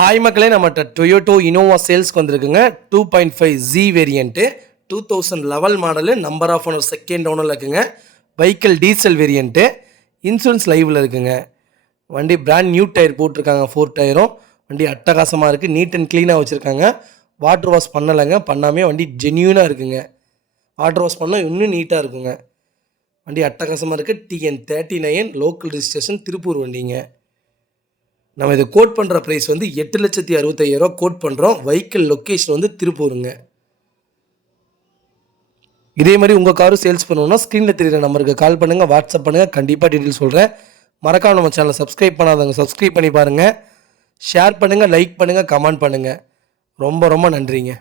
Hi மக்களே, நம்மகிட்ட Toyota Innova சேல்ஸ்க்கு வந்திருக்குங்க. 2.5 variant 2011 model, number of owner second ஓனரில் இருக்குங்க. வெஹிக்கிள் டீசல் வேரியண்ட்டு, இன்சூரன்ஸ் லைவில் இருக்குங்க. வண்டி பிராண்ட் நியூ டயர் போட்டிருக்காங்க, 4 டயரும். வண்டி அட்டகாசமாக இருக்குது, நீட் அண்ட் க்ளீனாக வச்சுருக்காங்க. வாட்டர் வாஷ் பண்ணலைங்க, பண்ணாமே வண்டி ஜென்யூனாக இருக்குங்க. வாட்டர் வாஷ் பண்ணால் இன்னும் நீட்டாக இருக்குங்க. வண்டி அட்டகாசமாக இருக்குது. TN39 லோக்கல் ரிஜிஸ்ட்ரேஷன், திருப்பூர் வண்டிங்க. நம்ம இதை கோட் பண்ணுற ப்ரைஸ் வந்து 8,65,000 கோட் பண்ணுறோம். வெஹிக்கிள் லொக்கேஷன் வந்து திருப்பூருங்க. இதே மாதிரி உங்கள் காரும் சேல்ஸ் பண்ணணுன்னா ஸ்க்ரீனில் தெரியுற நம்பருக்கு கால் பண்ணுங்கள், வாட்ஸ்அப் பண்ணுங்கள். கண்டிப்பாக டீட்டெயில் சொல்கிறேன். மறக்காம நம்ம சேனலை சப்ஸ்கிரைப் பண்ணாதவங்க சப்ஸ்கிரைப் பண்ணி பாருங்கள். ஷேர் பண்ணுங்கள், லைக் பண்ணுங்கள், கமெண்ட் பண்ணுங்கள். ரொம்ப ரொம்ப நன்றிங்க.